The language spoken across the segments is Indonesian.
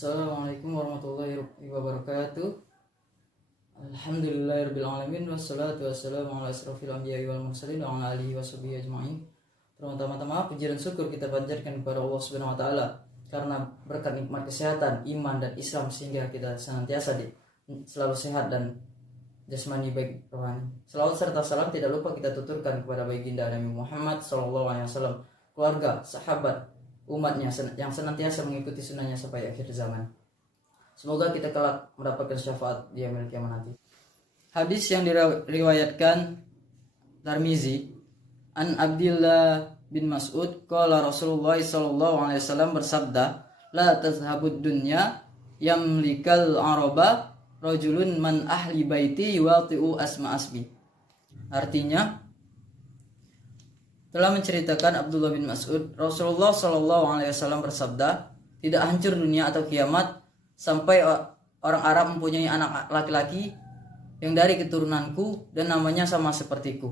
Assalamualaikum warahmatullahi wabarakatuh. Alhamdulillahirabbil alamin wassalatu wassalamu ala asrofil anbiya'i wal mursalin wa ala alihi washabihi ajmain. Pertama-tama puji dan syukur kita panjatkan kepada Allah Subhanahu wa taala karena berkat nikmat kesehatan, iman dan Islam sehingga kita senantiasa selalu sehat dan jasmani baik rohani. Selawat serta salam tidak lupa kita tuturkan kepada baginda Nabi Muhammad SAW, keluarga, sahabat, umatnya yang senantiasa mengikuti sunnahnya sampai akhir zaman. Semoga kita kelak mendapatkan syafaat di yaumil kiamat nanti. Hadis yang diriwayatkan Tirmizi an Abdullah bin Mas'ud qala Rasulullah sallallahu alaihi wasallam bersabda, la tazhabud dunya yamlikal araba rajulun man ahli baiti yuwati'u asma asbi. Artinya, telah menceritakan Abdullah bin Mas'ud, Rasulullah Shallallahu Alaihi Wasallam bersabda, tidak hancur dunia atau kiamat sampai orang Arab mempunyai anak laki-laki yang dari keturunanku dan namanya sama sepertiku.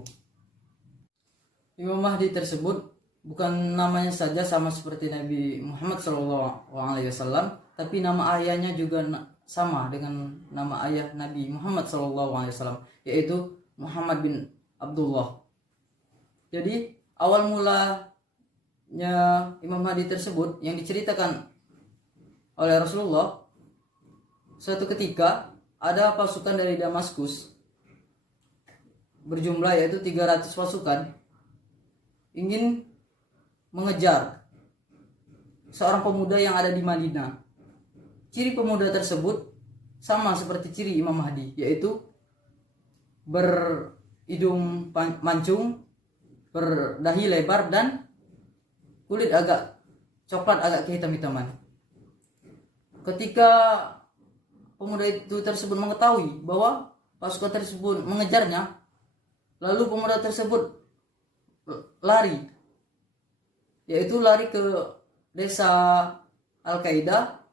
Imam Mahdi tersebut bukan namanya saja sama seperti Nabi Muhammad Shallallahu Alaihi Wasallam, tapi nama ayahnya juga sama dengan nama ayah Nabi Muhammad Shallallahu Alaihi Wasallam, yaitu Muhammad bin Abdullah. Jadi awal mulanya Imam Mahdi tersebut yang diceritakan oleh Rasulullah, suatu ketika ada pasukan dari Damaskus berjumlah yaitu 300 pasukan ingin mengejar seorang pemuda yang ada di Madinah. Ciri pemuda tersebut sama seperti ciri Imam Mahdi, yaitu berhidung mancung, berdahi lebar dan kulit agak coklat, agak kehitam-hitaman. Ketika pemuda itu tersebut mengetahui bahwa pasukan tersebut mengejarnya, lalu pemuda tersebut lari, yaitu lari ke desa Al-Qaeda.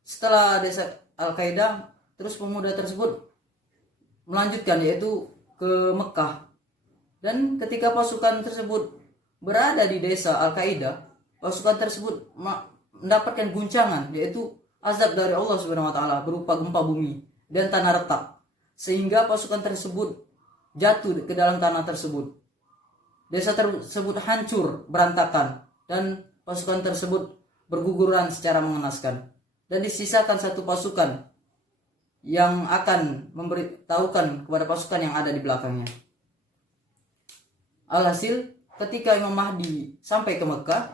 Setelah desa Al-Qaeda, terus pemuda tersebut melanjutkan yaitu ke Mekah. Dan ketika pasukan tersebut berada di desa Al-Qaeda, pasukan tersebut mendapatkan guncangan, yaitu azab dari Allah Subhanahu wa taala berupa gempa bumi dan tanah retak, sehingga pasukan tersebut jatuh ke dalam tanah tersebut. Desa tersebut hancur berantakan dan pasukan tersebut berguguran secara mengenaskan, dan disisakan satu pasukan yang akan memberitahukan kepada pasukan yang ada di belakangnya. Alhasil, ketika Imam Mahdi sampai ke Mekah,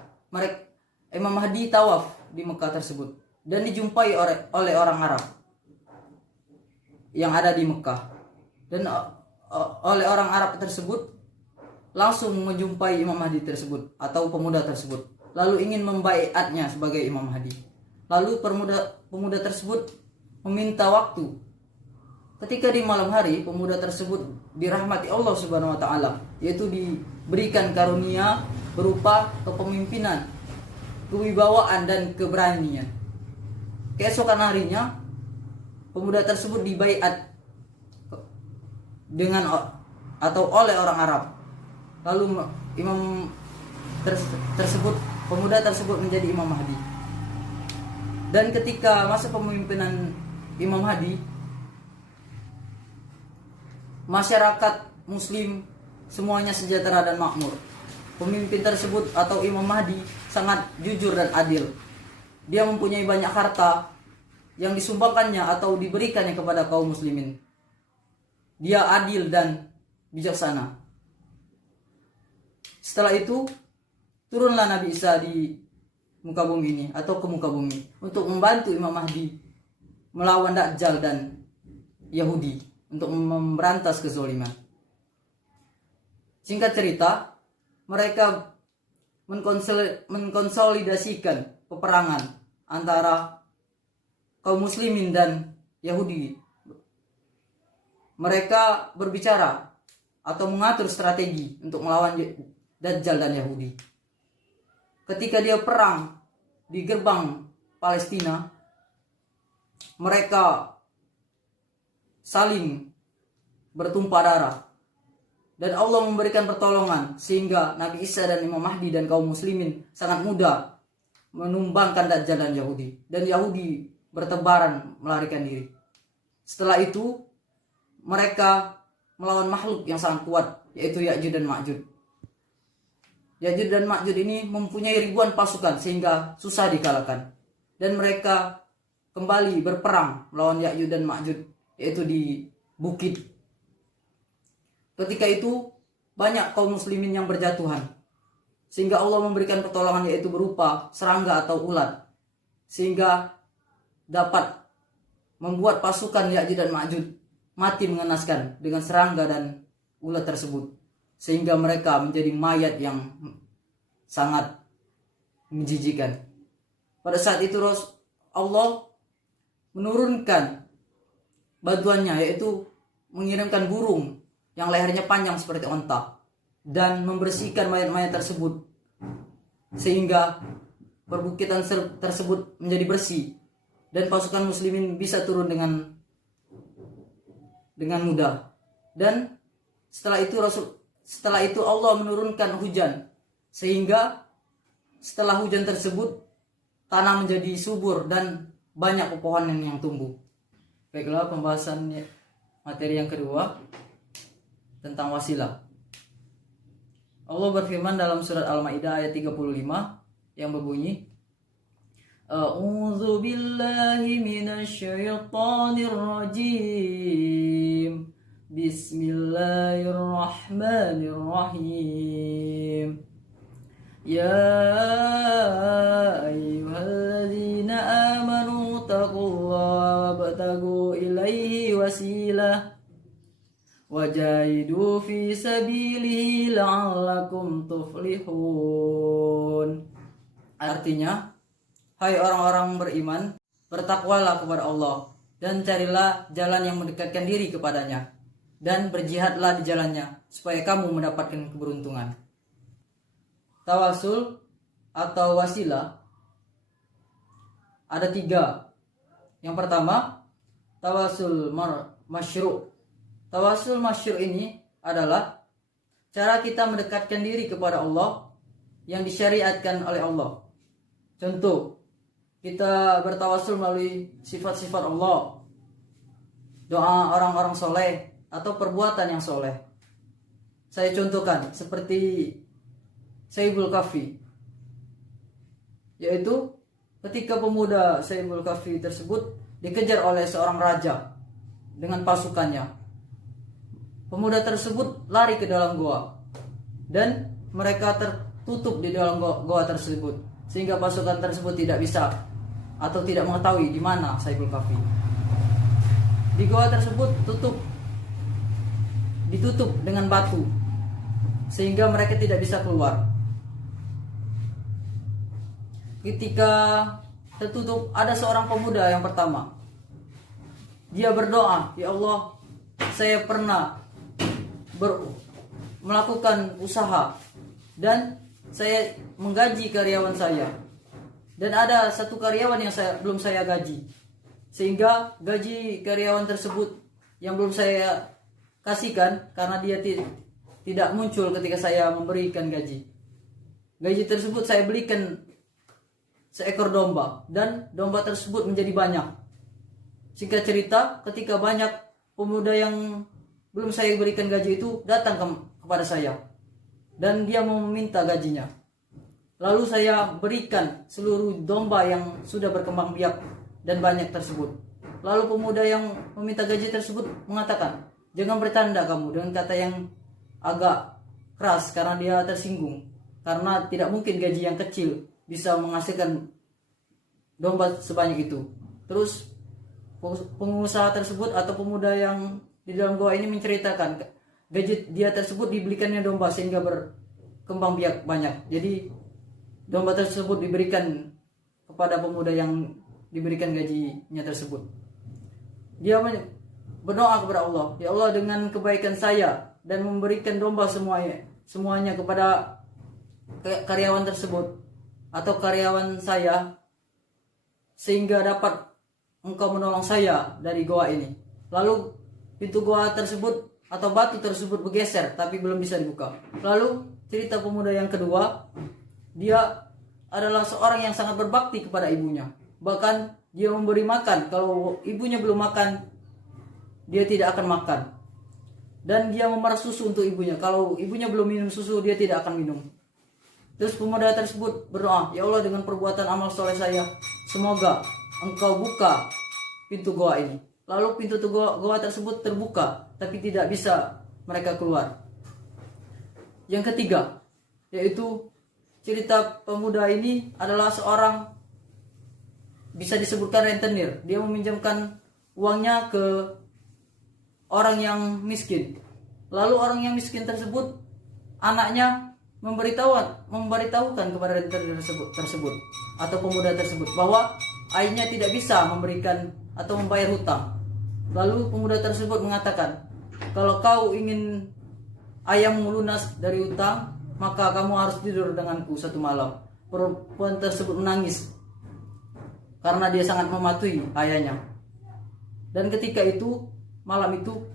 Imam Mahdi tawaf di Mekah tersebut dan dijumpai oleh orang Arab yang ada di Mekah. Dan oleh orang Arab tersebut langsung menjumpai Imam Mahdi tersebut atau pemuda tersebut, lalu ingin membaiatnya sebagai Imam Mahdi. Lalu pemuda tersebut meminta waktu. Ketika di malam hari, pemuda tersebut dirahmati Allah Subhanahu wa taala, yaitu diberikan karunia berupa kepemimpinan, kewibawaan dan keberanian. Keesokan harinya, pemuda tersebut dibaiat dengan atau oleh orang Arab. Lalu pemuda tersebut menjadi Imam Mahdi. Dan ketika masa pemimpinan Imam Mahdi, masyarakat muslim semuanya sejahtera dan makmur. Pemimpin tersebut atau Imam Mahdi sangat jujur dan adil. Dia mempunyai banyak harta yang disumbangkannya atau diberikannya kepada kaum muslimin. Dia adil dan bijaksana. Setelah itu, turunlah Nabi Isa di muka bumi ini atau ke muka bumi untuk membantu Imam Mahdi melawan Dajjal dan Yahudi untuk memberantas kezaliman. Singkat cerita, mereka mengkonsolidasikan peperangan antara kaum muslimin dan Yahudi. Mereka berbicara atau mengatur strategi untuk melawan Dajjal dan Yahudi. Ketika dia perang di gerbang Palestina, mereka saling bertumpah darah. Dan Allah memberikan pertolongan sehingga Nabi Isa dan Imam Mahdi dan kaum muslimin sangat mudah menumbangkan Dajjal dan Yahudi. Dan Yahudi bertebaran melarikan diri. Setelah itu mereka melawan makhluk yang sangat kuat, yaitu Ya'juj dan Ma'juj. Ya'juj dan Ma'juj ini mempunyai ribuan pasukan sehingga susah dikalahkan. Dan mereka kembali berperang melawan Ya'juj dan Ma'juj, yaitu di bukit. Ketika itu banyak kaum muslimin yang berjatuhan, sehingga Allah memberikan pertolongan, yaitu berupa serangga atau ulat, sehingga dapat membuat pasukan Ya'juj dan Ma'juj mati mengenaskan dengan serangga dan ulat tersebut, sehingga mereka menjadi mayat yang sangat menjijikkan. Pada saat itu Allah menurunkan bantuannya, yaitu mengirimkan burung yang lehernya panjang seperti onta dan membersihkan mayat-mayat tersebut, sehingga perbukitan tersebut menjadi bersih dan pasukan muslimin bisa turun dengan mudah. Dan setelah itu Allah menurunkan hujan, sehingga setelah hujan tersebut tanah menjadi subur dan banyak pepohonan yang tumbuh. Baiklah, pembahasan materi yang kedua tentang wasilah. Allah berfirman dalam surat Al-Maidah ayat 35 yang berbunyi, A'udzu billahi minasyaitonir rajim. Bismillahirrahmanirrahim. Ya ayyuhalladzina amanu taqullaha wabtagu ilaihi wasilah wajahidu fi sabilihi la'allakum tuflihun. Artinya, hai orang-orang beriman, bertakwalah kepada Allah dan carilah jalan yang mendekatkan diri kepadanya, dan berjihadlah di jalannya supaya kamu mendapatkan keberuntungan. Tawasul atau wasilah ada 3. Yang pertama, tawasul masyru'. Tawasul masyru' ini adalah cara kita mendekatkan diri kepada Allah yang disyariatkan oleh Allah. Contoh, kita bertawasul melalui sifat-sifat Allah, doa orang-orang soleh, atau perbuatan yang soleh. Saya contohkan seperti Sayyibul Kahfi, yaitu ketika pemuda Sayyibul Kahfi tersebut dikejar oleh seorang raja dengan pasukannya. Pemuda tersebut lari ke dalam goa dan mereka tertutup di dalam goa tersebut, sehingga pasukan tersebut tidak bisa atau tidak mengetahui di mana Sayyibul Kahfi. Di goa tersebut ditutup dengan batu, sehingga mereka tidak bisa keluar. Ketika tertutup, ada seorang pemuda yang pertama. Dia berdoa, ya Allah, saya pernah melakukan usaha dan saya menggaji karyawan saya, dan ada satu karyawan yang belum saya gaji, sehingga gaji karyawan tersebut yang belum saya kasihkan karena dia tidak muncul ketika saya memberikan gaji. Gaji tersebut saya belikan seekor domba, dan domba tersebut menjadi banyak. Singkat cerita, ketika banyak pemuda yang belum saya berikan gaji itu datang kepada saya, dan dia mau meminta gajinya. Lalu saya berikan seluruh domba yang sudah berkembang biak dan banyak tersebut. Lalu pemuda yang meminta gaji tersebut mengatakan, jangan bercanda kamu, dengan kata yang agak keras karena dia tersinggung, karena tidak mungkin gaji yang kecil bisa menghasilkan domba sebanyak itu. Terus pengusaha tersebut atau pemuda yang di dalam goa ini menceritakan gaji dia tersebut dibelikannya domba sehingga berkembang biak banyak. Jadi domba tersebut diberikan kepada pemuda yang diberikan gajinya tersebut. Dia berdoa kepada Allah, ya Allah, dengan kebaikan saya dan memberikan domba semuanya kepada karyawan tersebut atau karyawan saya, sehingga dapat engkau menolong saya dari goa ini. Lalu pintu goa tersebut atau batu tersebut bergeser tapi belum bisa dibuka. Lalu cerita pemuda yang kedua, dia adalah seorang yang sangat berbakti kepada ibunya. Bahkan dia memberi makan. Kalau ibunya belum makan, dia tidak akan makan. Dan dia memerah susu untuk ibunya. Kalau ibunya belum minum susu, dia tidak akan minum. Terus pemuda tersebut berdoa, "Ya Allah, dengan perbuatan amal soleh saya, semoga Engkau buka pintu goa ini." Lalu pintu goa tersebut terbuka, tapi tidak bisa mereka keluar. Yang ketiga, yaitu cerita pemuda ini adalah seorang, bisa disebutkan rentenir. Dia meminjamkan uangnya ke orang yang miskin. Lalu orang yang miskin tersebut, anaknya memberitahukan kepada rentenir tersebut atau pemuda tersebut bahwa ayahnya tidak bisa memberikan atau membayar hutang. Lalu pemuda tersebut mengatakan, "Kalau kau ingin ayahmu lunas dari hutang, maka kamu harus tidur denganku satu malam." Perempuan tersebut menangis karena dia sangat mematuhi ayahnya. Dan ketika itu, malam itu,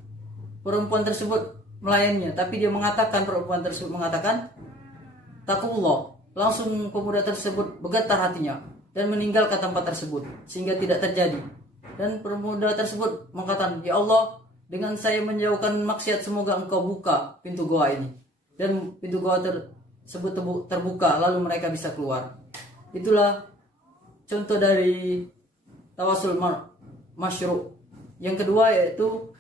perempuan tersebut melayaninya, tapi perempuan tersebut mengatakan, "Taqullah." Langsung pemuda tersebut bergetar hatinya dan meninggalkan tempat tersebut sehingga tidak terjadi. Dan pemuda tersebut mengatakan, "Ya Allah, dengan saya menjauhkan maksiat, semoga Engkau buka pintu goa ini." Dan pintu goa tersebut terbuka, lalu mereka bisa keluar. Itulah contoh dari tawasul masyru'. Yang kedua yaitu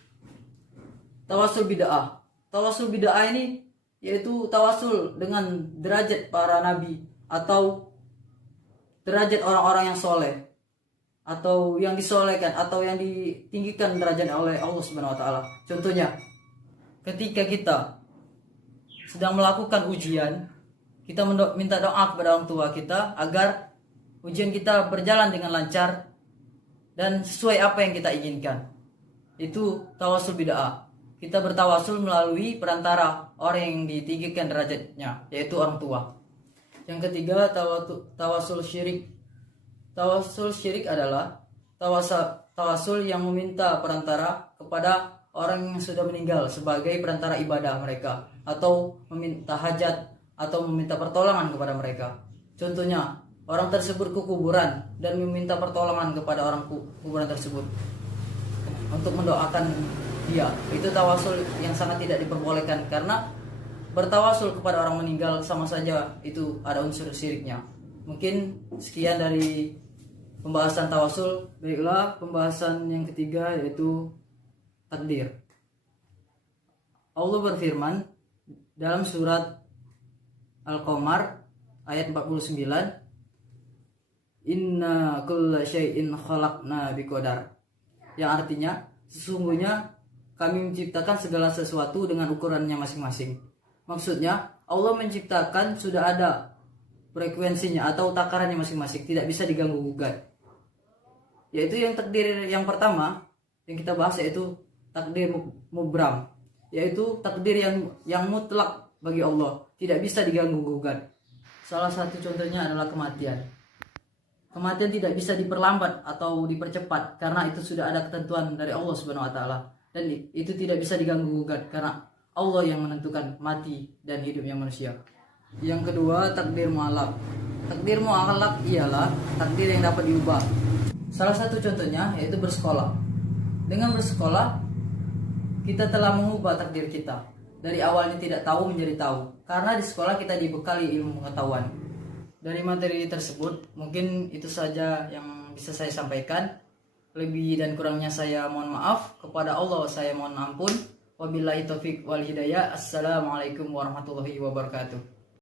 tawasul bid'ah. Tawasul bid'ah ini yaitu tawasul dengan derajat para nabi atau derajat orang-orang yang soleh, atau yang disolehkan, atau yang ditinggikan derajat oleh Allah Subhanahu wa taala. Contohnya, ketika kita sedang melakukan ujian, kita minta doa kepada orang tua kita agar ujian kita berjalan dengan lancar dan sesuai apa yang kita inginkan. Itu tawasul bid'ah. Kita bertawasul melalui perantara orang yang ditinggikan derajatnya, yaitu orang tua. Yang ketiga, tawasul syirik. Tawasul syirik adalah tawasul yang meminta perantara kepada orang yang sudah meninggal sebagai perantara ibadah mereka, atau meminta hajat atau meminta pertolongan kepada mereka. Contohnya, orang tersebut ke kuburan dan meminta pertolongan kepada orang kuburan tersebut untuk mendoakan dia. Itu tawasul yang sangat tidak diperbolehkan, karena bertawasul kepada orang meninggal sama saja itu ada unsur syiriknya. Mungkin sekian dari pembahasan tawasul. Baiklah, pembahasan yang ketiga yaitu takdir. Allah berfirman dalam surat Al-Qamar ayat 49, "Inna kulla syai'in khalaqna biqadar." Yang artinya, sesungguhnya kami menciptakan segala sesuatu dengan ukurannya masing-masing. Maksudnya, Allah menciptakan sudah ada frekuensinya atau takarannya masing-masing, tidak bisa diganggu gugat. Yaitu yang takdir yang pertama yang kita bahas, yaitu takdir mubram, yaitu takdir yang mutlak bagi Allah, tidak bisa diganggu gugat. Salah satu contohnya adalah kematian. Kematian tidak bisa diperlambat atau dipercepat karena itu sudah ada ketentuan dari Allah Subhanahu wa taala, dan itu tidak bisa diganggu gugat karena Allah yang menentukan mati dan hidupnya manusia. Yang kedua, takdir mu'allaq. Takdir mu'allaq ialah takdir yang dapat diubah. Salah satu contohnya yaitu bersekolah. Dengan bersekolah, kita telah mengubah takdir kita. Dari awalnya tidak tahu menjadi tahu, karena di sekolah kita dibekali ilmu pengetahuan. Dari materi tersebut, mungkin itu saja yang bisa saya sampaikan. Lebih dan kurangnya saya mohon maaf. Kepada Allah saya mohon ampun. Wabillahi taufik wal hidayah. Assalamualaikum warahmatullahi wabarakatuh.